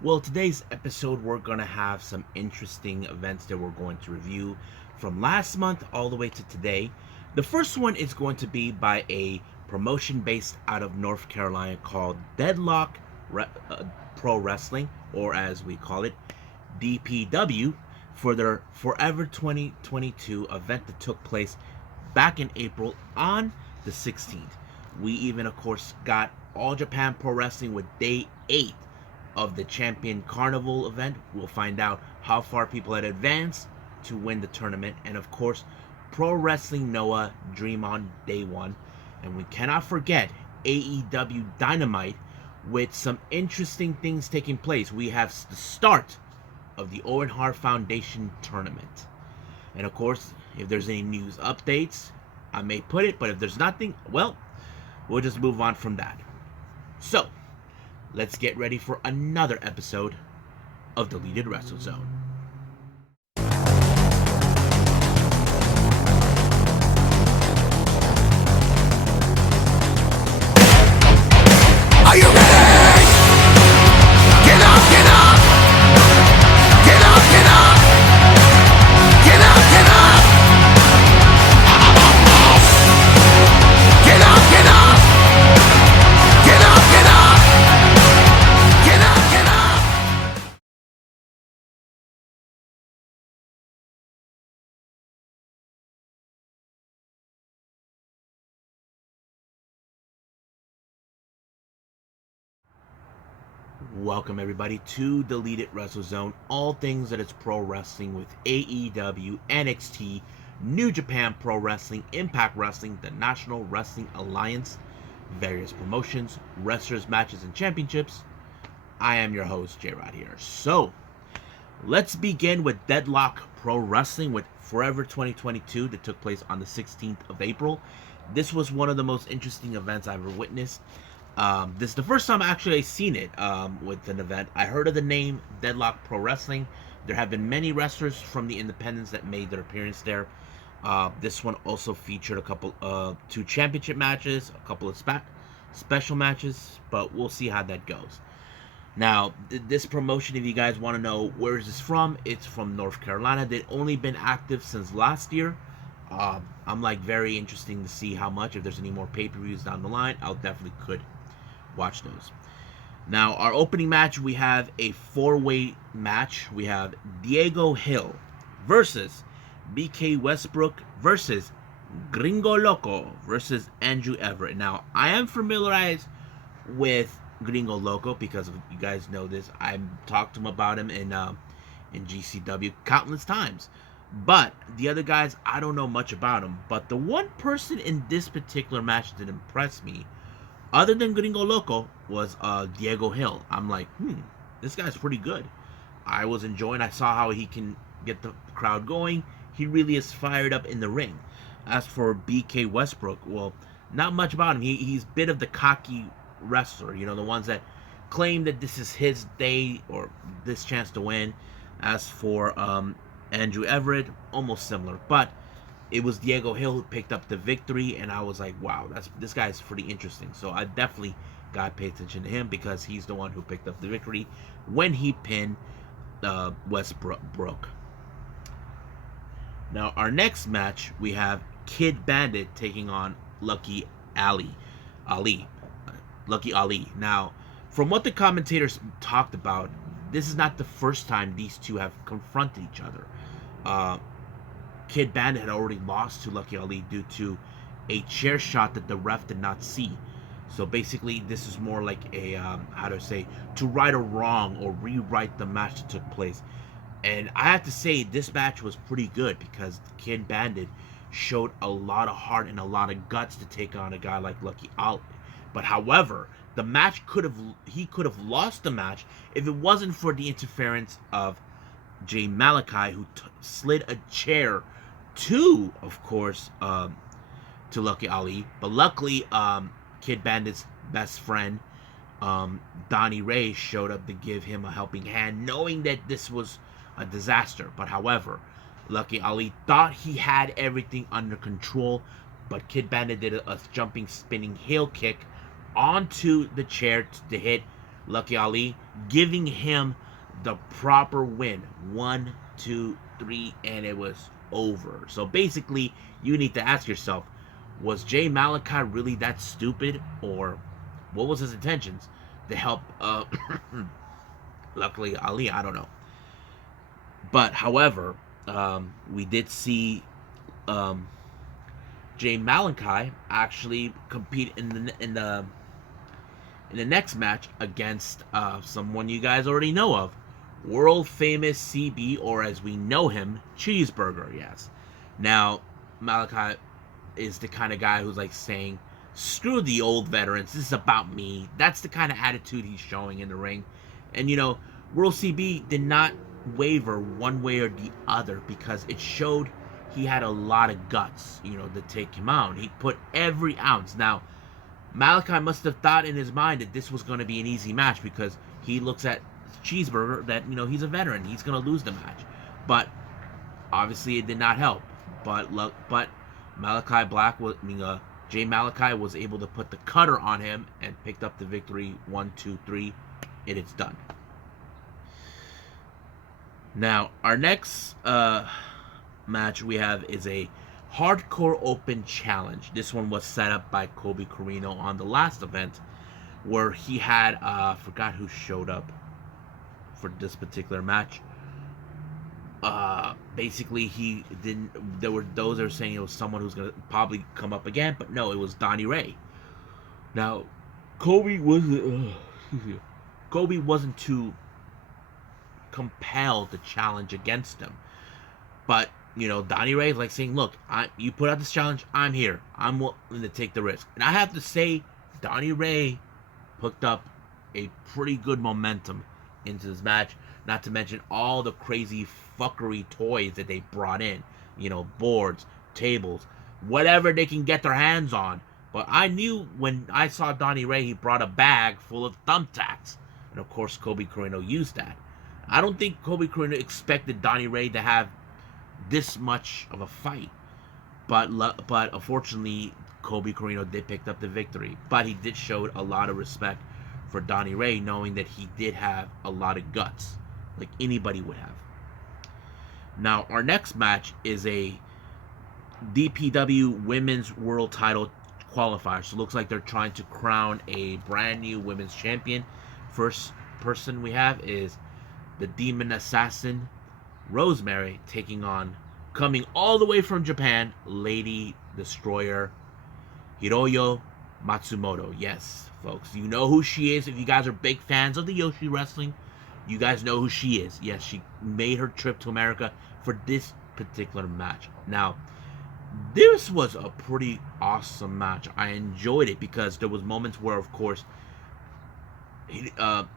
Well, today's episode, we're going to have some interesting events that we're going to review from last month all the way to today. The first one is going to be by a promotion based out of North Carolina called Deadlock Pro Wrestling, or as we call it, DPW, for their Forever 2022 event that took place back in April on the 16th. We even, of course, got All Japan Pro Wrestling with day 8 of the Champion Carnival event. We'll find out how far people had advanced to win the tournament. And of course, Pro Wrestling Noah Dream on day 1. And we cannot forget AEW Dynamite with some interesting things taking place. We have the start of the Owen Hart Foundation Tournament. And of course, if there's any news updates, I may put it, but if there's nothing, well, we'll just move on from that. So, let's get ready for another episode of Deleted Wrestle Zone. Are you ready? Get up, get up! Get up, get up! Get up, get up! Get up, get up! Get up, get up! Get up, get up! Welcome everybody to Deleted Wrestle Zone, all things that is pro wrestling with AEW, NXT, New Japan Pro Wrestling, Impact Wrestling, the National Wrestling Alliance, various promotions, wrestlers, matches, and championships. I am your host, J-Rod here. So, let's begin with Deadlock Pro Wrestling with Forever 2022 that took place on the 16th of April. This was one of the most interesting events I've ever witnessed. This is the first time actually I've seen it with an event. I heard of the name Deadlock Pro Wrestling. There have been many wrestlers from the independents that made their appearance there. This one also featured a couple, 2 championship matches, a couple of special matches, but we'll see how that goes. Now, this promotion, if you guys want to know where is this from, it's from North Carolina. They've only been active since last year. I'm like very interesting to see how much. If there's any more pay-per-views down the line, I'll definitely could watch those. Now, our opening match, we have a 4-way match. We have Diego Hill versus BK Westbrook versus Gringo Loco versus Andrew Everett. Now, I am familiarized with Gringo Loco because you guys know this. I've talked to him about him in GCW countless times. But the other guys, I don't know much about them. But the one person in this particular match that impressed me, other than Gringo Loco, was Diego Hill. I'm like, this guy's pretty good. I was enjoying. I saw how he can get the crowd going. He really is fired up in the ring. As for BK Westbrook, well, not much about him. He's a bit of the cocky wrestler. You know, the ones that claim that this is his day or this chance to win. As for Andrew Everett, almost similar. But it was Diego Hill who picked up the victory, and I was like, wow, this guy's pretty interesting. So I definitely got to pay attention to him because he's the one who picked up the victory when he pinned Westbrook. Now, our next match, we have Kid Bandit taking on Lucky Ali. Now, from what the commentators talked about, this is not the first time these two have confronted each other. Kid Bandit had already lost to Lucky Ali due to a chair shot that the ref did not see. So basically, this is more like a, to right a wrong or rewrite the match that took place. And I have to say, this match was pretty good because Kid Bandit showed a lot of heart and a lot of guts to take on a guy like Lucky Ali. But however, he could have lost the match if it wasn't for the interference of Jay Malachi, who slid a chair to, of course, to Lucky Ali. But luckily, Kid Bandit's best friend, Donnie Ray, showed up to give him a helping hand, knowing that this was a disaster. But however, Lucky Ali thought he had everything under control, but Kid Bandit did a jumping, spinning heel kick onto the chair to hit Lucky Ali, giving him the proper win. 1, 2, 3, and it was over. So basically, you need to ask yourself, was Jay Malachi really that stupid, or what was his intentions? To help Luckily Ali, I don't know. But however, we did see Jay Malachi actually compete in the next match against someone you guys already know of, world famous CB, or as we know him, Cheeseburger. Yes. Now Malachi is the kind of guy who's like saying, "Screw the old veterans. This is about me." That's the kind of attitude he's showing in the ring, and World CB did not waver one way or the other because it showed he had a lot of guts, to take him out. He put every ounce. Now, Malachi must have thought in his mind that this was going to be an easy match because he looks at Cheeseburger that, he's a veteran. He's going to lose the match. But obviously it did not help. But Malachi Black, Jay Malachi was able to put the cutter on him and picked up the victory. 1, 2, 3. It is done. Now, our next match we have is a Hardcore Open Challenge. This one was set up by Kobe Carino on the last event, where he had I forgot who showed up for this particular match. Basically he didn't. There were those that were saying it was someone who's gonna probably come up again, but no, it was Donnie Ray. Now, Kobe wasn't too compelled to challenge against him, but Donnie Ray is like saying, "Look, you put out this challenge. I'm here. I'm willing to take the risk." And I have to say, Donnie Ray hooked up a pretty good momentum into this match. Not to mention all the crazy fuckery toys that they brought in. Boards, tables, whatever they can get their hands on. But I knew when I saw Donnie Ray, he brought a bag full of thumbtacks. And of course, Kobe Carino used that. I don't think Kobe Carino expected Donnie Ray to have this much of a fight, but unfortunately Kobe Carino did pick up the victory. But he did show a lot of respect for Donnie Ray, knowing that he did have a lot of guts, like anybody would have. Now, our next match is a DPW Women's World Title qualifier. So it looks like they're trying to crown a brand new women's champion. First person we have is the Demon Assassin Rosemary, taking on, coming all the way from Japan, Lady Destroyer Hiroyo Matsumoto. Yes, folks, you know who she is. If you guys are big fans of the Joshi Wrestling, you guys know who she is. Yes, she made her trip to America for this particular match. Now, this was a pretty awesome match. I enjoyed it because there was moments where, of course,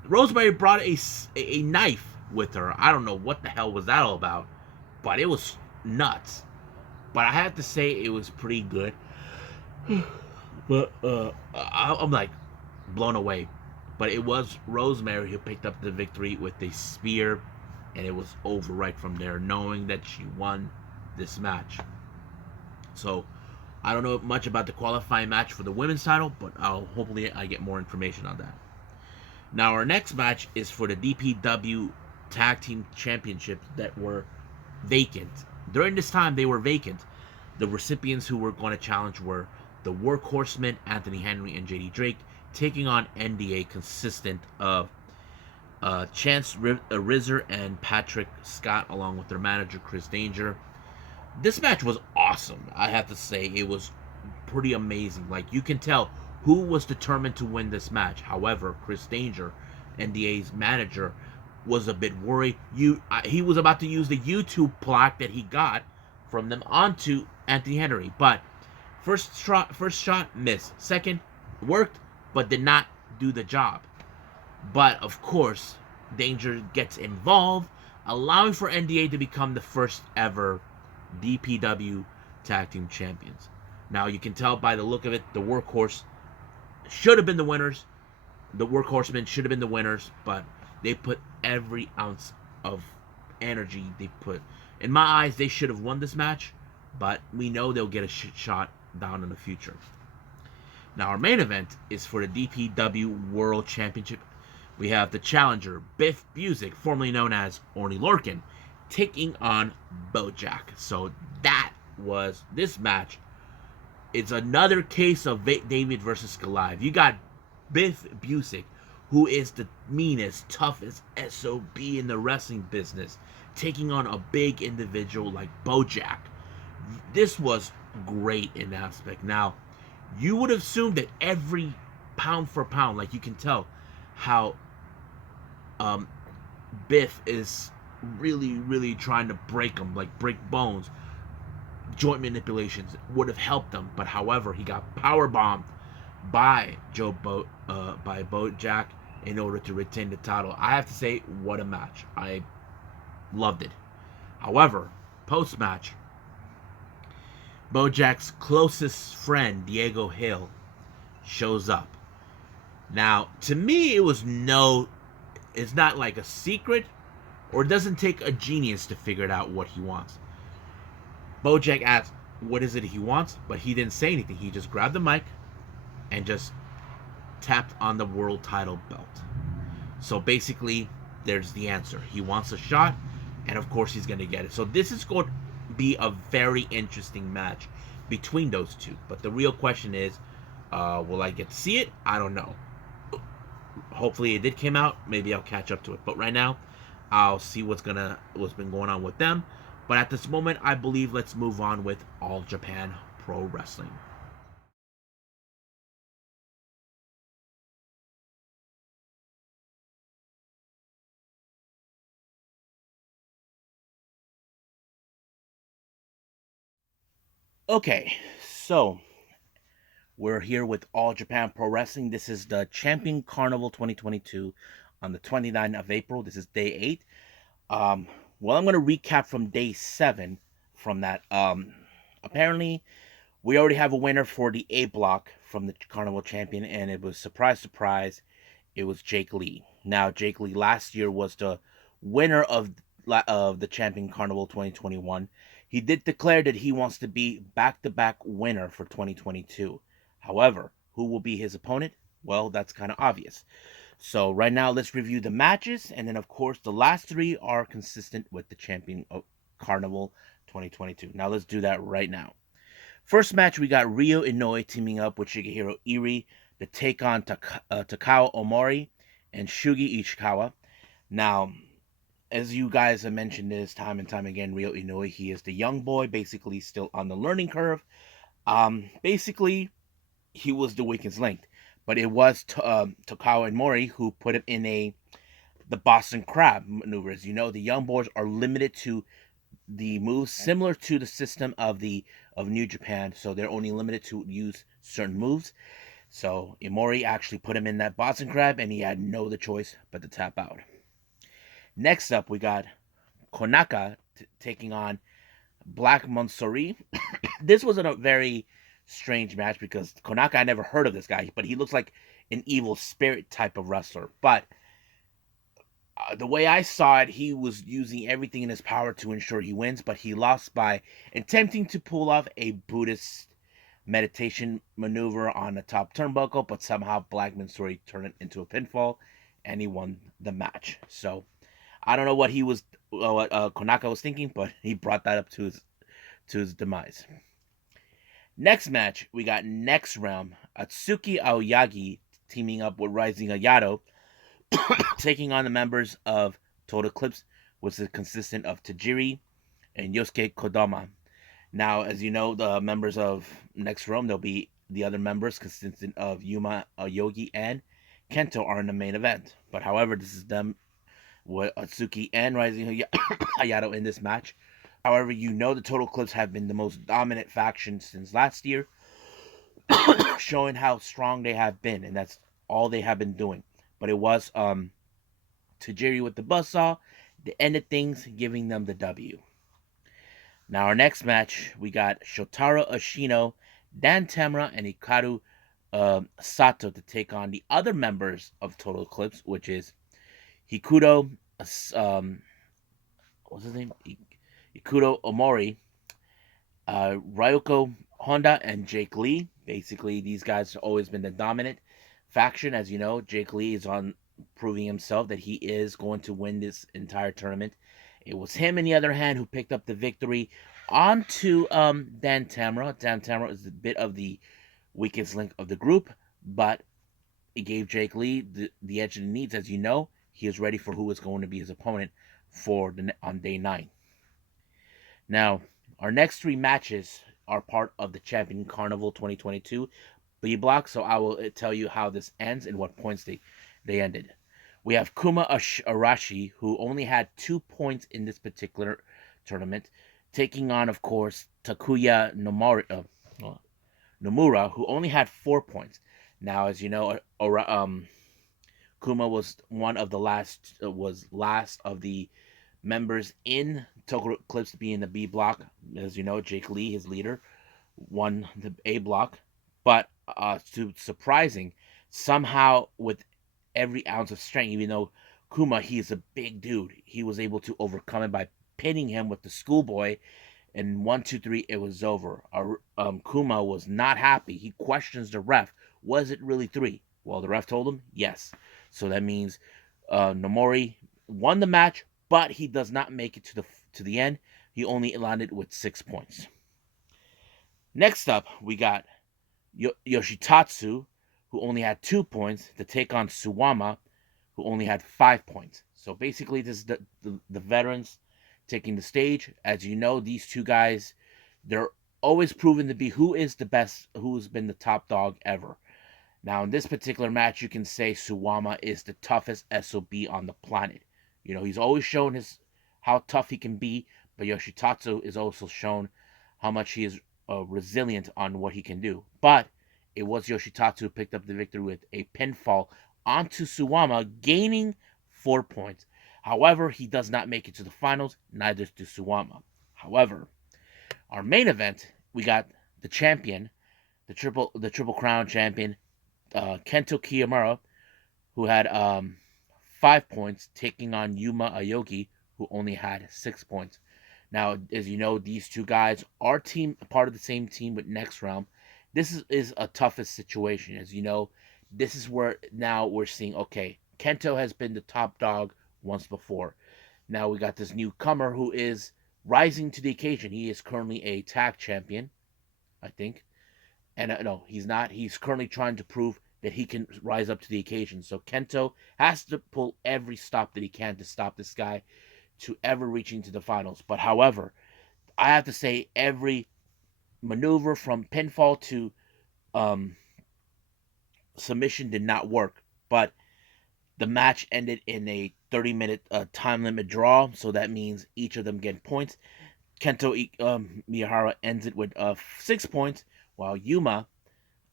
Rosemary brought a knife with her. I don't know what the hell was that all about, but it was nuts. But I have to say it was pretty good. But I'm like blown away. But it was Rosemary who picked up the victory with a spear, and it was over right from there, knowing that she won this match. So I don't know much about the qualifying match for the women's title, but hopefully I get more information on that. Now, our next match is for the DPW Tag Team Championship that were vacant. During this time, they were vacant. The recipients who were going to challenge were the Workhorsemen, Anthony Henry and JD Drake, taking on NDA, consistent of Chance Rizzer and Patrick Scott, along with their manager, Chris Danger. This match was awesome. I have to say, it was pretty amazing. Like, you can tell who was determined to win this match. However, Chris Danger, NDA's manager, was a bit worried. He was about to use the YouTube plaque that he got from them onto Anthony Henry, but first shot missed. Second worked, but did not do the job. But of course, Danger gets involved, allowing for NDA to become the first ever DPW Tag Team Champions. Now, you can tell by the look of it, the Workhorse should have been the winners. The Workhorsemen should have been the winners, but they put every ounce of energy they put. In my eyes, they should have won this match, but we know they'll get a shot down in the future. Now, our main event is for the DPW World Championship, we have the challenger, Biff Busick, formerly known as Orny Lorcan, taking on Bojack. So that was this match. It's another case of David versus Goliath. You got Biff Busick, who is the meanest, toughest SOB in the wrestling business, taking on a big individual like Bojack. This was great in aspect. Now, you would assume that every pound for pound, like you can tell how Biff is really trying to break him, like break bones. Joint manipulations would have helped him, but however, he got power bombed by by Bojack in order to retain the title. I have to say, what a match! I loved it. However, post match, Bojack's closest friend Diego Hill shows up. Now, to me, it's not like a secret, or it doesn't take a genius to figure it out what he wants. Bojack asked, what is it he wants? But he didn't say anything. He just grabbed the mic and just tapped on the world title belt. So basically, there's the answer. He wants a shot, and of course he's going to get it. So this is going to be a very interesting match between those two. But the real question is, will I get to see it? I don't know. Hopefully it did come out. Maybe I'll catch up to it. But right now, I'll see what's been going on with them. But at this moment, I believe let's move on with All Japan Pro Wrestling. Okay, so we're here with All Japan Pro Wrestling. This is the Champion Carnival 2022 on the 29th of April. This is day 8. Well, I'm going to recap from day 7 from that. Apparently, we already have a winner for the A block from the Carnival Champion, and it was, surprise, it was Jake Lee. Now, Jake Lee last year was the winner of the Champion Carnival 2021. He did declare that he wants to be back-to-back winner for 2022. However, who will be his opponent? Well, that's kind of obvious. So right now, let's review the matches, and then of course the last 3 are consistent with the Champion Carnival 2022. Now let's do that right now. First match, we got Ryo Inoue teaming up with Shigehiro Iri to take on Takao Omori and Shugi Ishikawa. Now, as you guys have mentioned this time and time again, Ryo Inoue, he is the young boy, basically still on the learning curve. Basically, he was the weakest link. But it was Takao Omori who put him in the Boston Crab maneuvers. You know, the young boys are limited to the moves similar to the system of New Japan, so they're only limited to use certain moves. So Omori actually put him in that Boston Crab, and he had no other choice but to tap out. Next up, we got Konaka taking on Black Mansouri. This was a very strange match because Konaka, I never heard of this guy, but he looks like an evil spirit type of wrestler. But the way I saw it, he was using everything in his power to ensure he wins, but he lost by attempting to pull off a Buddhist meditation maneuver on the top turnbuckle, but somehow Black Mansouri turned it into a pinfall, and he won the match. So I don't know what Konaka was thinking, but he brought that up to his demise. Next match, we got next round, Atsuki Aoyagi teaming up with Rising Hayato, taking on the members of Total Eclipse, which is consistent of Tajiri and Yosuke Kodama. Now, as you know, the members of next round, there'll be the other members consistent of Yuma Aoyagi and Kento are in the main event. But however, this is them with Atsuki and Rising Hayato in this match. However, you know the Total Eclipse have been the most dominant faction since last year, showing how strong they have been, and that's all they have been doing. But it was Tajiri with the buzzsaw that ended things, giving them the W. Now, our next match, we got Shotaro Ashino, Dan Tamura, and Hikaru Sato to take on the other members of Total Eclipse, which is Hikudo, what's his name? Hikudo Omori, Ryoko Honda, and Jake Lee. Basically, these guys have always been the dominant faction. As you know, Jake Lee is on proving himself that he is going to win this entire tournament. It was him, on the other hand, who picked up the victory onto Dan Tamra. Dan Tamra is a bit of the weakest link of the group, but it gave Jake Lee the edge that he needs. As you know, he is ready for who is going to be his opponent on day 9. Now, our next 3 matches are part of the Champion Carnival 2022 B block, so I will tell you how this ends and what points they ended. We have Kuma Arashi, who only had 2 points in this particular tournament, taking on, of course, Takuya Nomura, who only had 4 points. Now, as you know, Kuma was one of the last of the members in Tokyo Eclipse to be in the B block. As you know, Jake Lee, his leader, won the A block. But surprising, somehow with every ounce of strength, even though Kuma, he is a big dude, he was able to overcome it by pinning him with the schoolboy. And 1, 2, 3, it was over. Kuma was not happy. He questions the ref. Was it really 3? Well, the ref told him yes. So that means Nomori won the match, but he does not make it to the end. He only landed with 6 points. Next up, we got Yoshitatsu, who only had 2 points, to take on Suwama, who only had 5 points. So basically, this is the veterans taking the stage. As you know, these 2 guys, they're always proven to be who is the best, who's been the top dog ever. Now, in this particular match, you can say Suwama is the toughest SOB on the planet. You know, he's always shown how tough he can be, but Yoshitatsu is also shown how much he is resilient on what he can do. But it was Yoshitatsu who picked up the victory with a pinfall onto Suwama, gaining 4 points. However, he does not make it to the finals, neither does Suwama. However, our main event, we got the champion, the triple crown champion, Kento Kiyomura, who had 5 points, taking on Yuma Aoyagi, who only had 6 points. Now, as you know, these 2 guys are part of the same team with Next Realm. This is a toughest situation. As you know, this is where now we're seeing, okay, Kento has been the top dog once before. Now we got this newcomer who is rising to the occasion. He is currently a tag champion, I think. And no, he's not. He's currently trying to prove that he can rise up to the occasion. So Kento has to pull every stop that he can to stop this guy to ever reaching to the finals. But however, I have to say every maneuver from pinfall to submission did not work. But the match ended in a 30-minute time limit draw, so that means each of them get points. Kento Miyahara ends it with 6 points, while Yuma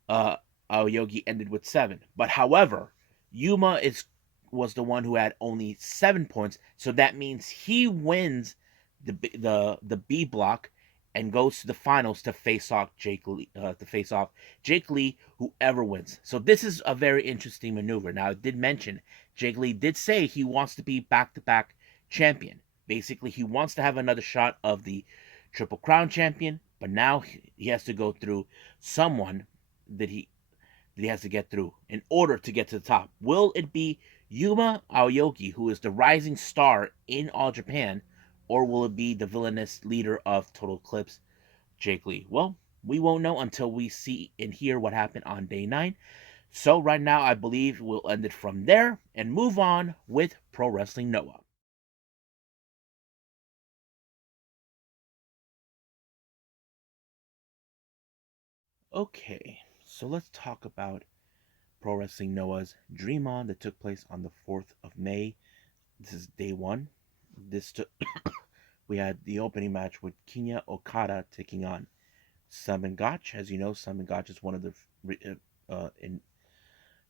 Aoyagi ended with 7. But however, Yuma was the one who had only 7 points, so that means he wins the B block and goes to the finals to face off Jake Lee, whoever wins. So this is a very interesting maneuver. Now, I did mention Jake Lee did say he wants to be back-to-back champion. Basically, he wants to have another shot of the Triple Crown champion, but now he has to go through someone that he has to get through in order to get to the top. Will it be Yuma Aoyagi, who is the rising star in All Japan, or will it be the villainous leader of Total Eclipse, Jake Lee? Well, we won't know until we see and hear what happened on day 9. So right now, I believe we'll end it from there and move on with Pro Wrestling Noah. Okay, so let's talk about Pro Wrestling Noah's Dream On that took place on the 4th of May. This is day 1. We had the opening match with Kinya Okada taking on Simon Gotch. As you know, Simon Gotch is one of the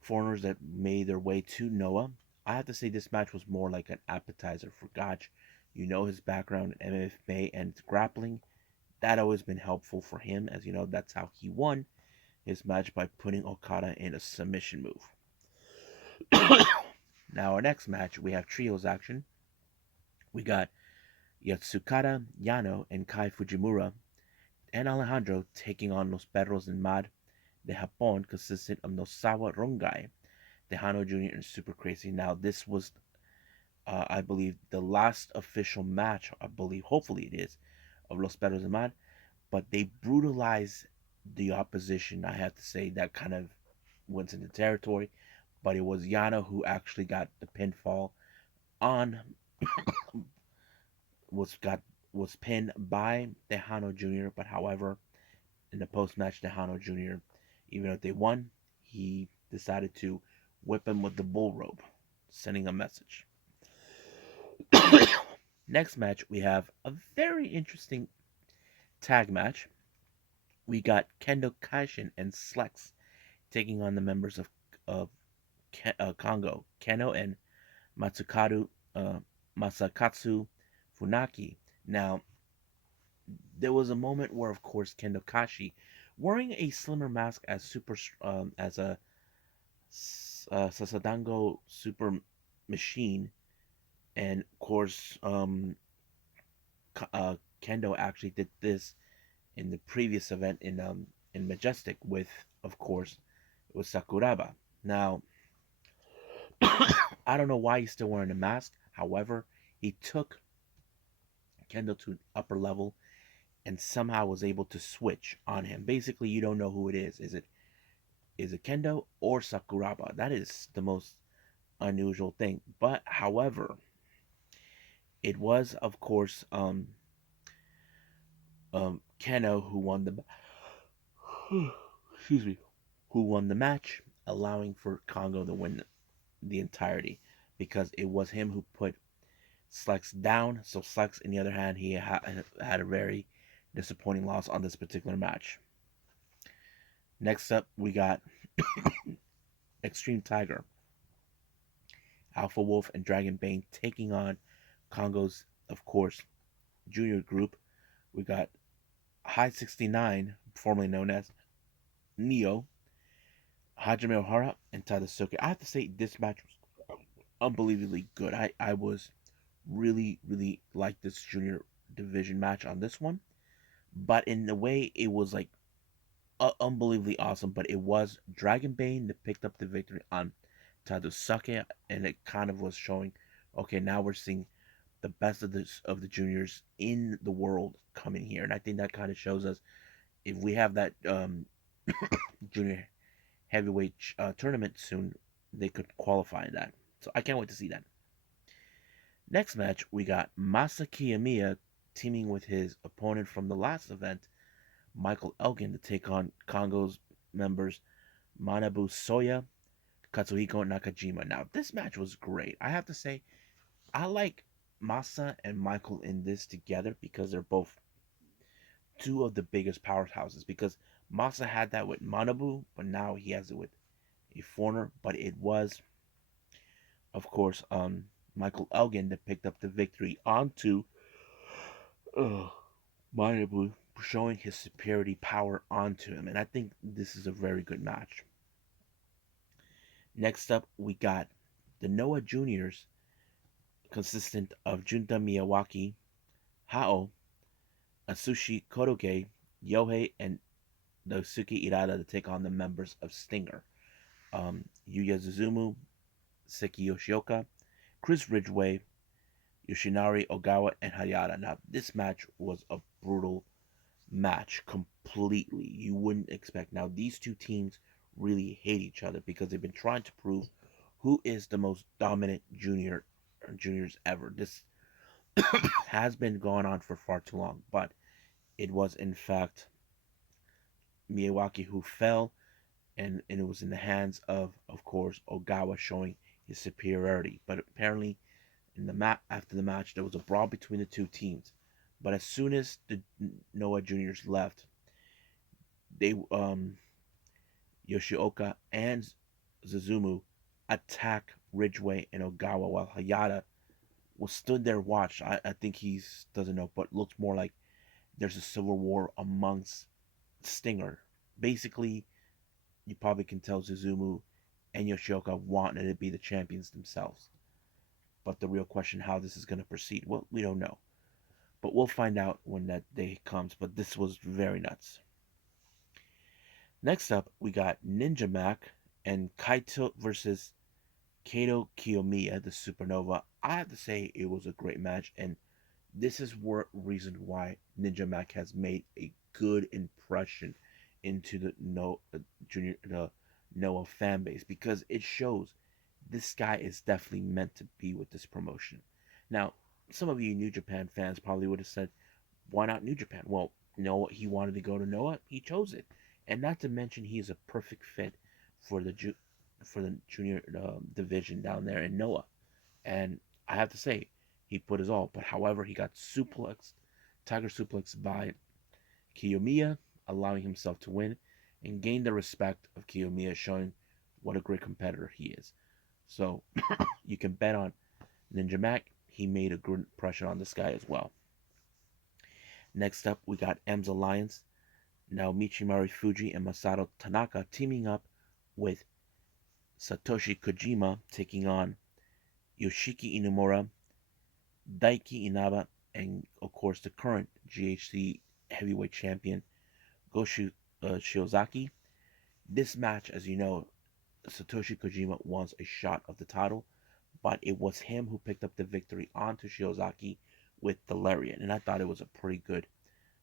foreigners that made their way to Noah. I have to say this match was more like an appetizer for Gotch. You know his background in MMA and grappling. That always been helpful for him. As you know, that's how he won his match, by putting Okada in a submission move. Now, our next match, we have trios action. We got Yatsukata, Yano, and Kai Fujimura and Alejandro taking on Los Perros del Mar de Japón, consistent of Nosawa Rongai Tejano Jr. and Super Crazy. Now, this was, I believe, the last official match, I believe, hopefully it is, of Los Perros de Mar, but they brutalized the opposition. I have to say that kind of went into territory, but it was Yano who actually got the pinfall on was pinned by Tejano Jr. But however, in the post match, Tejano Jr., even if they won, he decided to whip him with the bull rope, sending a message. Next match, we have a very interesting tag match. We got Kendo Kaishin and Slex taking on the members of Kongo, Keno and Matsukadu, Masakatsu Funaki. Now, there was a moment where, of course, Kendo Kashi, wearing a slimmer mask as as a Sasadango super machine, and of course, Kendo actually did this in the previous event in Majestic with, of course, with Sakuraba. Now, I don't know why he's still wearing a mask. However, he took Kendo to an upper level and somehow was able to switch on him. Basically, you don't know who it is. Is it Kendo or Sakuraba? That is the most unusual thing. But however, it was of course Kendo who won the excuse me, who won the match, allowing for Kongo to win the entirety because it was him who put Slex down. So Slex, on the other hand, he had a very disappointing loss on this particular match. Next up, we got Extreme Tiger, Alpha Wolf, and Dragon Bane taking on Kongo's, of course, junior group. We got High 69, formerly known as Neo, Hajime Ohara, and Tadasuke. I have to say, this match was unbelievably good. I was really, really like this junior division match on this one. But in a way, it was like unbelievably awesome. But it was Dragon Bane that picked up the victory on Tadasuke, and it kind of was showing, okay, now we're seeing the best of the juniors in the world coming here, and I think that kind of shows us if we have that junior heavyweight tournament soon, they could qualify in that. So I can't wait to see that. Next match, we got Masa Kiyamiya teaming with his opponent from the last event, Michael Elgin, to take on Kongo's members Manabu Soya, Katsuhiko Nakajima. Now, this match was great. I have to say, I like Masa and Michael in this together because they're both two of the biggest powerhouses. Because Masa had that with Manabu, but now he has it with a foreigner. But it was, of course, Michael Elgin that picked up the victory onto Manabu, showing his superiority power onto him. And I think this is a very good match. Next up, we got the Noah Juniors, consistent of Junta Miyawaki, Hao, Asushi Koroge, Yohei, and Daisuke Irada to take on the members of Stinger. Yuya Suzumu, Seki Yoshioka, Chris Ridgway, Yoshinari Ogawa, and Hayata. Now, this match was a brutal match completely. You wouldn't expect. Now, these two teams really hate each other because they've been trying to prove who is the most dominant juniors ever. This has been going on for far too long, but it was in fact Miyawaki who fell, and it was in the hands of course, Ogawa, showing his superiority. But apparently, in the after the match, there was a brawl between the two teams. But as soon as the Noah Juniors left, they Yoshioka and Suzumu attack Ridgway and Ogawa, while Hayata was stood there watched. I think he doesn't know, but looks more like there's a civil war amongst Stinger. Basically, you probably can tell Suzumu and Yoshioka wanted to be the champions themselves. But the real question, how this is going to proceed, well, we don't know. But we'll find out when that day comes. But this was very nuts. Next up, we got Ninja Mac and Kaito versus Kato Kiyomiya, the Supernova. I have to say it was a great match, and this is reason why Ninja Mac has made a good impression into the Noah fan base, because it shows this guy is definitely meant to be with this promotion. Now, some of you New Japan fans probably would have said, why not New Japan? Well, Noah, he wanted to go to Noah, he chose it. And not to mention, he is a perfect fit for the junior division down there in Noah. And I have to say, he put his all. But however, he got tiger suplexed by Kiyomiya, allowing himself to win and gain the respect of Kiyomiya, showing what a great competitor he is. So you can bet on Ninja Mac. He made a good impression on this guy as well. Next up, we got M's Alliance. Now Michimari Fuji and Masato Tanaka teaming up with Satoshi Kojima, taking on Yoshiki Inamura, Daiki Inaba, and of course the current GHC heavyweight champion Goshu Shiozaki. This match, as you know, Satoshi Kojima wants a shot of the title, but it was him who picked up the victory onto Shiozaki with the lariat, and I thought it was a pretty good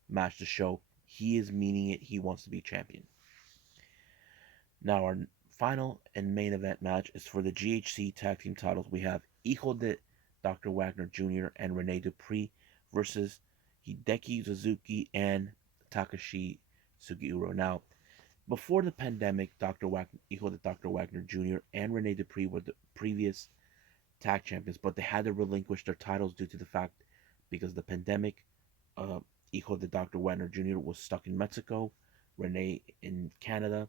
match to show he is meaning it. He wants to be champion. Now our final and main event match is for the GHC Tag Team titles. We have Hijo de Dr. Wagner Jr. and Rene Dupree versus Hideki Suzuki and Takashi Sugiura. Now, before the pandemic, Hijo de Dr. Wagner Jr. and Rene Dupree were the previous tag champions, but they had to relinquish their titles due to the fact, because of the pandemic, Hijo de Dr. Wagner Jr. was stuck in Mexico, Rene in Canada.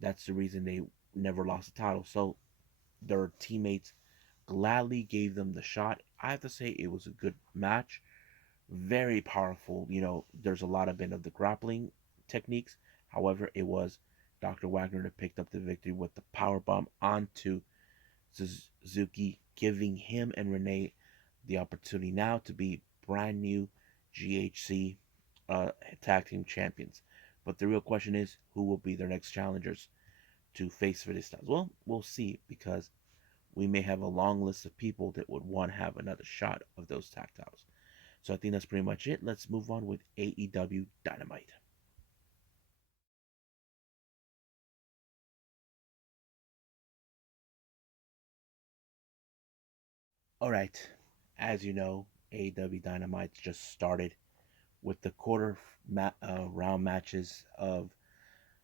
That's the reason they never lost the title. So their teammates gladly gave them the shot. I have to say it was a good match. Very powerful. There's a lot of bit of the grappling techniques. However, it was Dr. Wagner that picked up the victory with the power bomb onto Suzuki, giving him and Rene the opportunity now to be brand new GHC tag team champions. But the real question is, who will be their next challengers to face for this title? Well, we'll see, because we may have a long list of people that would want to have another shot of those tag titles. So I think that's pretty much it. Let's move on with AEW Dynamite. All right, as you know, AEW Dynamite just started with the round matches of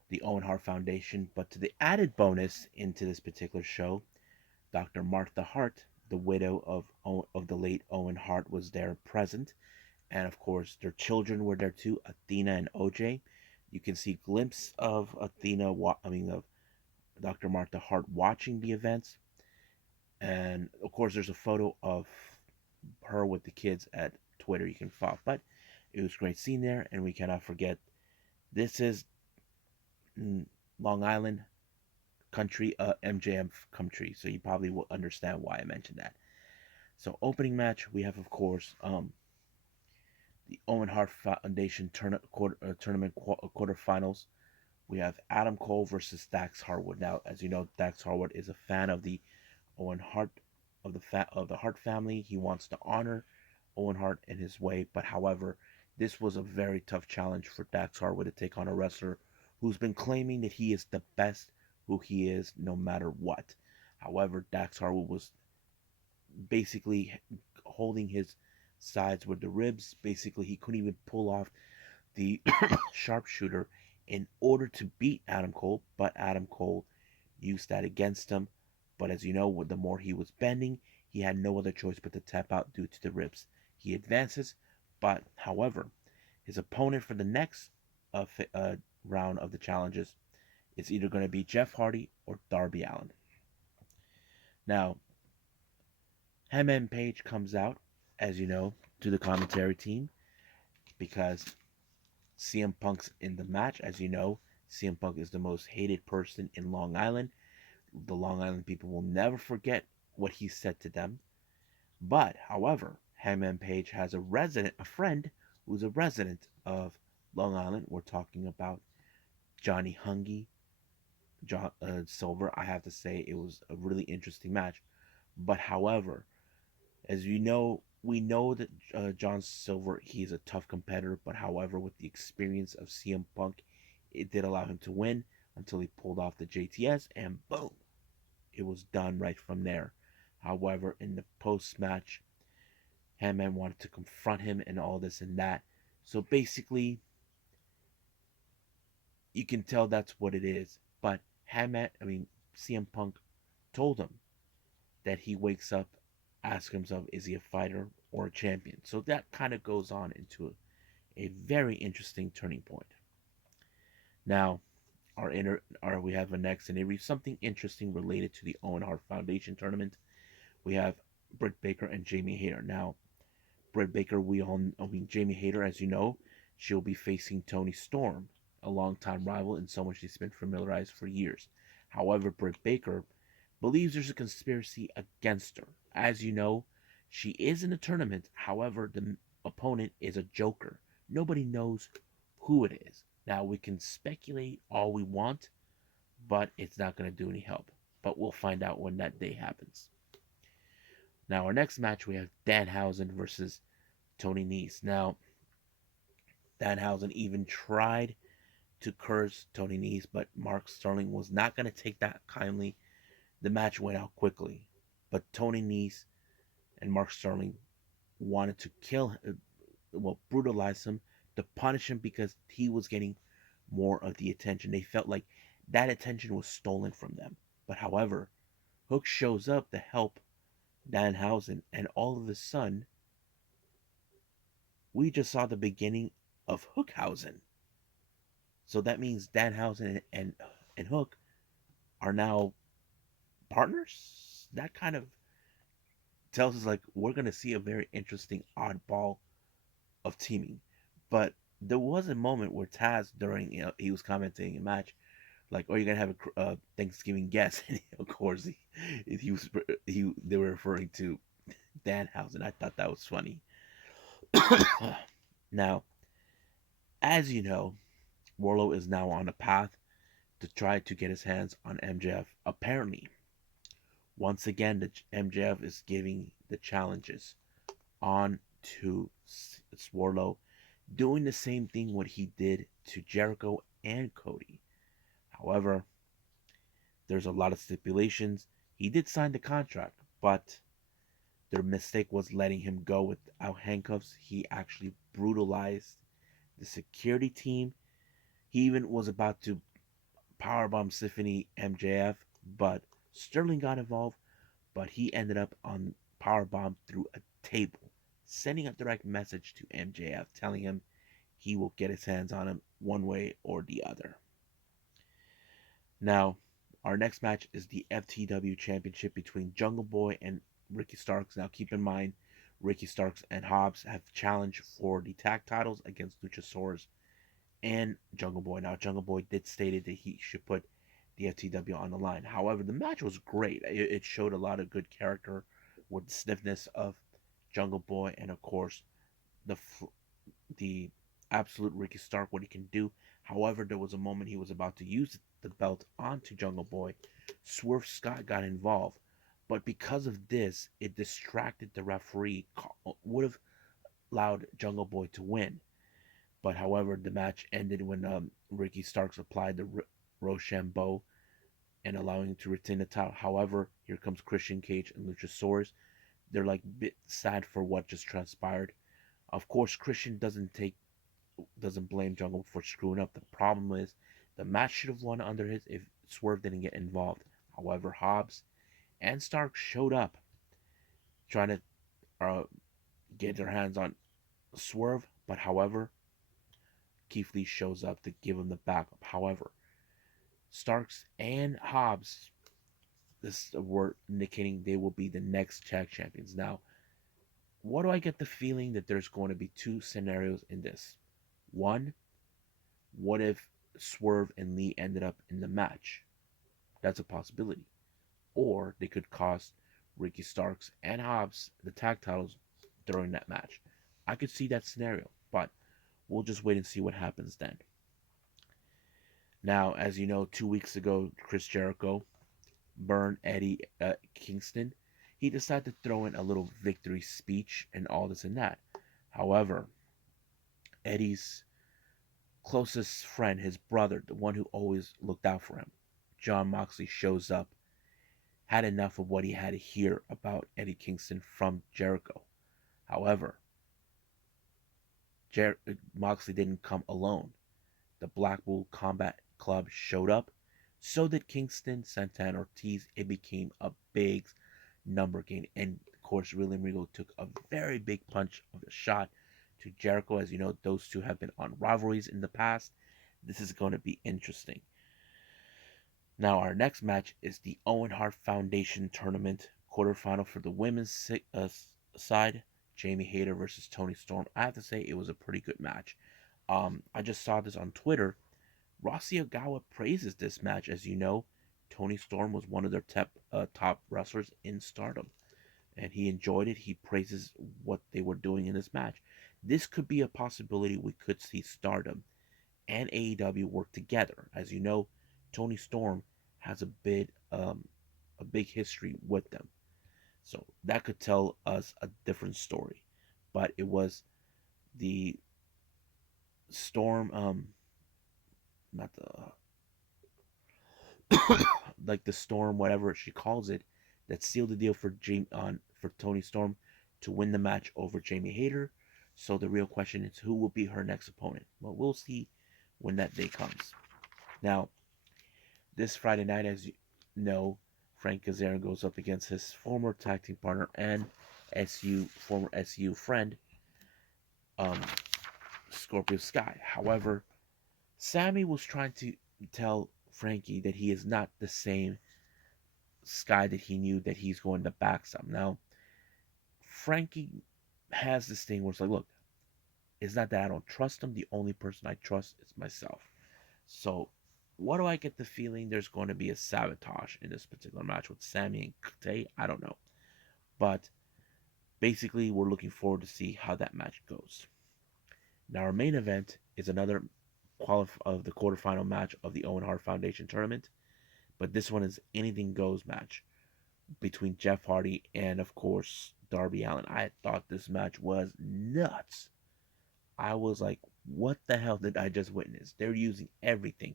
the Owen Hart Foundation. But to the added bonus into this particular show, Dr. Martha Hart, the widow of the late Owen Hart, was there present. And of course, their children were there too, Athena and OJ. You can see a glimpse of of Dr. Martha Hart watching the events. And of course, there's a photo of her with the kids at Twitter you can follow. But it was great seeing there, and we cannot forget, this is Long Island country, MJM country, so you probably will understand why I mentioned that. So opening match, we have of course the Owen Hart Foundation tournament quarterfinals. We have Adam Cole versus Dax Harwood. Now, as you know, Dax Harwood is a fan of the Owen Hart of the Hart family. He wants to honor Owen Hart in his way, but however, this was a very tough challenge for Dax Harwood to take on a wrestler who's been claiming that he is the best who he is no matter what. However, Dax Harwood was basically holding his sides with the ribs. Basically, he couldn't even pull off the sharpshooter in order to beat Adam Cole, but Adam Cole used that against him. But as you know, the more he was bending, he had no other choice but to tap out due to the ribs. He advances, but however, his opponent for the next round of the challenges is either going to be Jeff Hardy or Darby Allin. Now, Hangman Page comes out, as you know, to the commentary team, because CM Punk's in the match. As you know, CM Punk is the most hated person in Long Island. The Long Island people will never forget what he said to them. But, however, Hangman Page has a friend who's a resident of Long Island. We're talking about Johnny Hungy, John Silver, I have to say it was a really interesting match. But however, as you know, we know that John Silver, he's a tough competitor. But however, with the experience of CM Punk, it did allow him to win until he pulled off the JTS, and boom, it was done right from there. However, in the post match, Hangman wanted to confront him and all this and that. So basically, you can tell that's what it is. But CM Punk told him that he wakes up, asks himself, is he a fighter or a champion? So that kind of goes on into a very interesting turning point. Now, we have a next interview, something interesting related to the Owen Hart Foundation Tournament. We have Britt Baker and Jamie Hayter. Now, Britt Baker, Jamie Hayter, as you know, she'll be facing Toni Storm, a longtime rival and someone she's been familiarized for years. However, Britt Baker believes there's a conspiracy against her. As you know, she is in the tournament. However, the opponent is a joker. Nobody knows who it is. Now, we can speculate all we want, but it's not going to do any help. But we'll find out when that day happens. Now, our next match, we have Danhausen versus Tony Nese. Now, Danhausen even tried to curse Tony Nese, but Mark Sterling was not going to take that kindly. The match went out quickly, but Tony Nese and Mark Sterling wanted to brutalize him, to punish him because he was getting more of the attention. They felt like that attention was stolen from them. But however, Hook shows up to help Danhausen, and all of a sudden, we just saw the beginning of Hookhausen. So that means Danhausen and Hook are now partners. That kind of tells us like we're gonna see a very interesting oddball of teaming. But there was a moment where Taz, during he was commenting a match, like, "Oh, you're gonna have a Thanksgiving guest," and of course they were referring to Danhausen. I thought that was funny. Now, as you know, Warlow is now on a path to try to get his hands on MJF. Apparently, once again, the MJF is giving the challenges on to Warlow, doing the same thing what he did to Jericho and Cody. However, there's a lot of stipulations. He did sign the contract, but their mistake was letting him go without handcuffs. He actually brutalized the security team. He even was about to powerbomb Symphony MJF, but Sterling got involved, but he ended up on powerbomb through a table, sending a direct message to MJF telling him he will get his hands on him one way or the other. Now, our next match is the FTW Championship between Jungle Boy and Ricky Starks. Now, keep in mind, Ricky Starks and Hobbs have challenged for the tag titles against Luchasaurus and Jungle Boy. Now, Jungle Boy did stated that he should put the FTW on the line. However, the match was great. It showed a lot of good character with the stiffness of Jungle Boy and, of course, the absolute Ricky Stark, what he can do. However, there was a moment he was about to use the belt onto Jungle Boy. Swerve Scott got involved, but because of this, it distracted the referee. Would have allowed Jungle Boy to win. But however, the match ended when Ricky Starks applied the Rochambeau and allowing him to retain the title. However, here comes Christian Cage and Luchasaurus. They're like a bit sad for what just transpired. Of course, Christian doesn't blame Jungle for screwing up. The problem is the match should have won under his if Swerve didn't get involved. However, Hobbs and Stark showed up trying to get their hands on Swerve, but however, Keith Lee shows up to give him the backup. However, Starks and Hobbs, this were indicating they will be the next tag champions. Now, what do I get the feeling that there's going to be two scenarios in this? One, what if Swerve and Lee ended up in the match? That's a possibility. Or they could cost Ricky Starks and Hobbs the tag titles during that match. I could see that scenario, but we'll just wait and see what happens then. Now, as you know, 2 weeks ago, Chris Jericho burned Eddie Kingston. He decided to throw in a little victory speech and all this and that. However, Eddie's closest friend, his brother, the one who always looked out for him, John Moxley, shows up, had enough of what he had to hear about Eddie Kingston from Jericho. However, Moxley didn't come alone. The Blackpool Combat Club showed up. So did Kingston, Santana, Ortiz. It became a big number game. And of course, William Regal took a very big punch of a shot to Jericho. As you know, those two have been on rivalries in the past. This is going to be interesting. Now, our next match is the Owen Hart Foundation Tournament quarterfinal for the women's side. Jamie Hayter versus Toni Storm. I have to say, it was a pretty good match. I just saw this on Twitter. Rossi Ogawa praises this match. As you know, Toni Storm was one of their top wrestlers in Stardom, and he enjoyed it. He praises what they were doing in this match. This could be a possibility. We could see Stardom and AEW work together. As you know, Toni Storm has a big history with them, so that could tell us a different story. But it was the Storm, not the like the Storm, whatever she calls it, that sealed the deal for Toni Storm to win the match over Jamie Hayter. So the real question is, who will be her next opponent? Well, we'll see when that day comes. Now, this Friday night, as you know, Frank Kazarian goes up against his former tag team partner and former SU friend, Scorpio Sky. However, Sammy was trying to tell Frankie that he is not the same Sky that he knew, that he's going to backstab. Now, Frankie has this thing where it's like, look, it's not that I don't trust him. The only person I trust is myself. So, what do I get the feeling there's going to be a sabotage in this particular match with Sammy and Kate? I don't know. But basically, we're looking forward to see how that match goes. Now, our main event is another of the quarterfinal match of the Owen Hart Foundation Tournament. But this one is anything goes match between Jeff Hardy and, of course, Darby Allin. I thought this match was nuts. I was like, what the hell did I just witness? They're using everything.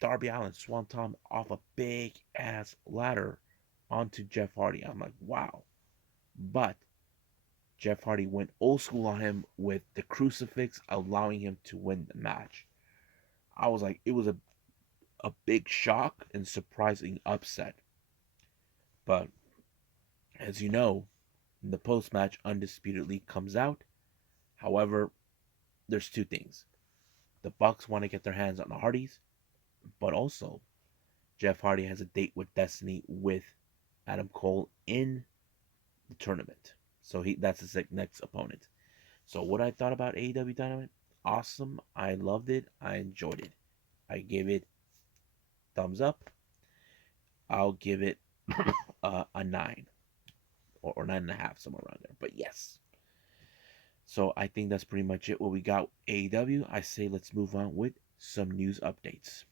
Darby Allin swanton off a big ass ladder onto Jeff Hardy. I'm like, wow. But Jeff Hardy went old school on him with the crucifix, allowing him to win the match. I was like, it was a big shock and surprising upset. But as you know, the post match undisputedly comes out. However, there's two things. The Bucks want to get their hands on the Hardys, but also Jeff Hardy has a date with Destiny with Adam Cole in the tournament. So that's his next opponent. So what I thought about AEW Dynamite, awesome. I loved it. I enjoyed it. I gave it thumbs up. I'll give it a 9 or 9.5, somewhere around there. But yes. So I think that's pretty much it. What we got AEW. I say let's move on with some news updates.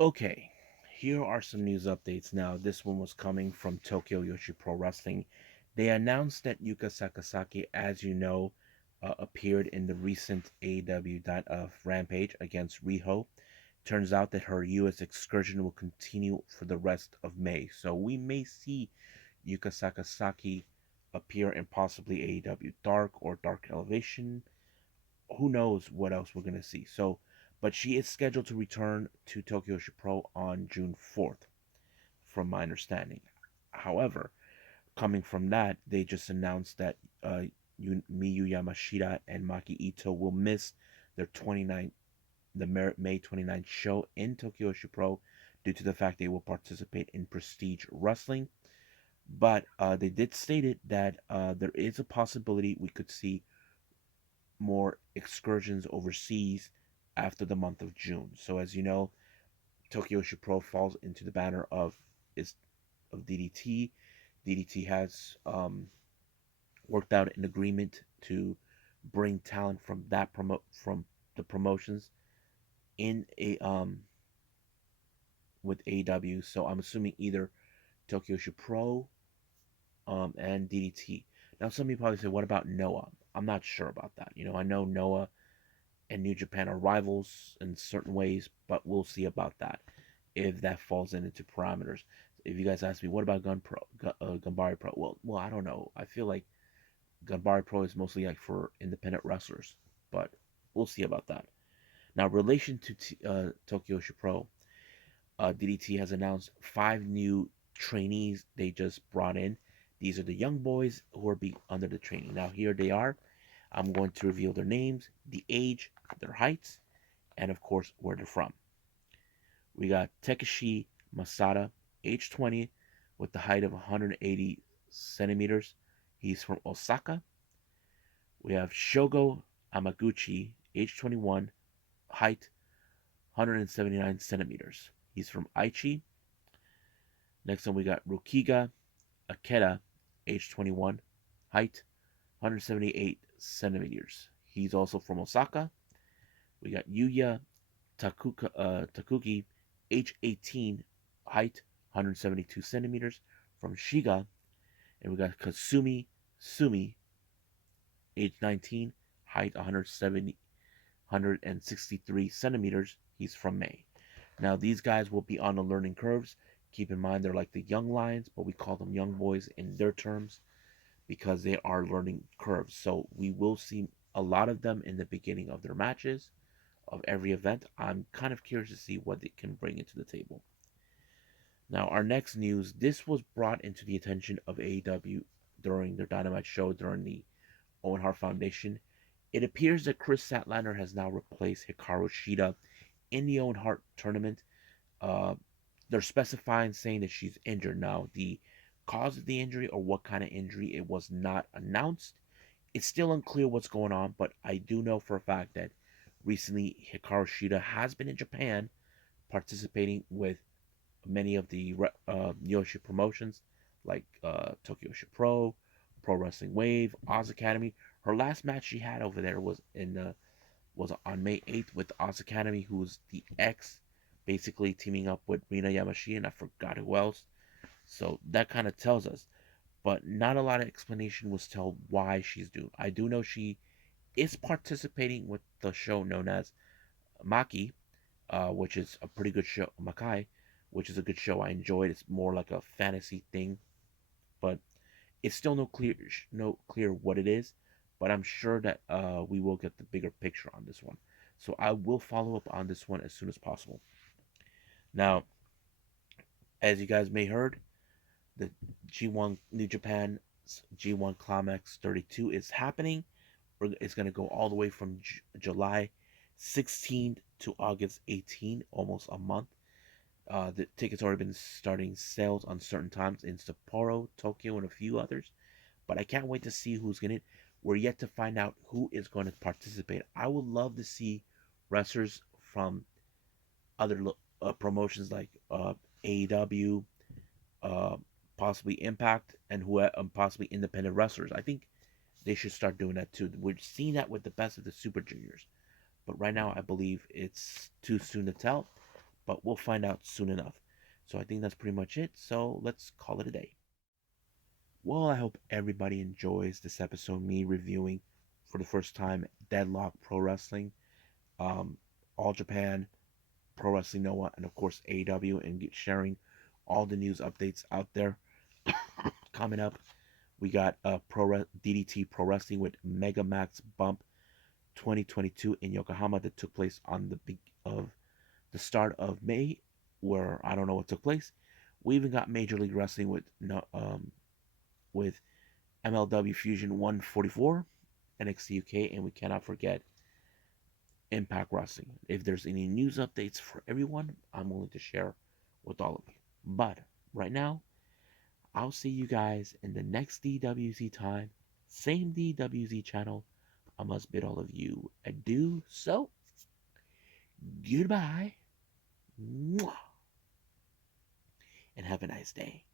Okay, here are some news updates now. This one was coming from Tokyo Joshi Pro Wrestling. They announced that Yuka Sakazaki, as you know, appeared in the recent AEW Rampage against Riho. Turns out that her U.S. excursion will continue for the rest of May. So we may see Yuka Sakazaki appear in possibly AEW Dark or Dark Elevation. Who knows what else we're going to see. So, but she is scheduled to return to Tokyo Joshi Pro on June 4th, from my understanding. However, coming from that, they just announced that Miyu Yamashita and Maki Ito will miss their May 29th show in Tokyo Joshi Pro due to the fact they will participate in Prestige Wrestling. But they did state it that there is a possibility we could see more excursions overseas after the month of June. So as you know, Tokyo Joshi Pro falls into the banner is of DDT. DDT has worked out an agreement to bring talent from the promotions in a with AEW. So I'm assuming either Tokyo Joshi Pro and DDT. Now some people probably say, what about Noah? I'm not sure about that. I know Noah and New Japan are rivals in certain ways, but we'll see about that if that falls into parameters. If you guys ask me, what about Ganbare Pro? Well, I don't know. I feel like Ganbare Pro is mostly like for independent wrestlers, but we'll see about that. Now, relation to Tokyo Joshi Pro, DDT has announced 5 new trainees they just brought in. These are the young boys who are under the training. Now, here they are. I'm going to reveal their names, the age, their heights, and of course, where they're from. We got Takeshi Masada, age 20, with the height of 180 centimeters. He's from Osaka. We have Shogo Amaguchi, age 21, height 179 centimeters. He's from Aichi. Next one, we got Rukiga Akeda, age 21, height 178 centimeters. He's also from Osaka. We got Yuya Takuki, age 18, height 172 centimeters, from Shiga. And we got Kasumi Sumi, age 19, height 163 centimeters. He's from May. Now, these guys will be on the learning curves. Keep in mind, they're like the young lions, but we call them young boys in their terms because they are learning curves. So we will see a lot of them in the beginning of their matches, of every event. I'm kind of curious to see what they can bring into the table. Now, our next news, this was brought into the attention of AEW during their Dynamite show during the Owen Hart Foundation. It appears that Kris Statlander has now replaced Hikaru Shida in the Owen Hart tournament. Uh, they're specifying, saying that she's injured. Now, the cause of the injury or what kind of injury, it was not announced. It's still unclear what's going on, but I do know for a fact that recently Hikaru Shida has been in Japan participating with many of the Yoshi promotions like Tokyo Joshi Pro, Pro Wrestling Wave, Oz Academy. Her last match she had over there was on May 8th with Oz Academy, who's the ex, basically teaming up with Rina Yamashi, and I forgot who else. So that kind of tells us, but not a lot of explanation was told why she's doing. I do know she is participating with the show known as Maki, which is a pretty good show. Makai, which is a good show. I enjoyed. It's more like a fantasy thing, but it's still no clear what it is. But I'm sure that we will get the bigger picture on this one. So I will follow up on this one as soon as possible. Now, as you guys may heard, the G1 New Japan G1 Climax 32 is happening. It's going to go all the way from July 16th to August 18th, almost a month. The tickets already been starting sales on certain times in Sapporo, Tokyo, and a few others. But I can't wait to see who's going to. We're yet to find out who is going to participate. I would love to see wrestlers from other promotions like AEW, uh, possibly Impact, and possibly independent wrestlers. I think they should start doing that too. We're seeing that with the best of the Super Juniors, but right now I believe it's too soon to tell. But we'll find out soon enough. So I think that's pretty much it. So let's call it a day. Well, I hope everybody enjoys this episode. Me reviewing for the first time Deadlock Pro Wrestling, um, All Japan, Pro Wrestling Noah, and of course AEW, and sharing all the news updates out there. Coming up, we got DDT Pro Wrestling with Mega Max Bump 2022 in Yokohama that took place on the start of May, where I don't know what took place. We even got Major League Wrestling with MLW Fusion 144, NXT UK, and we cannot forget Impact Wrestling. If there's any news updates for everyone, I'm willing to share with all of you. But right now, I'll see you guys in the next DWZ time, same DWZ channel, I must bid all of you adieu. So, goodbye. Mwah. And have a nice day.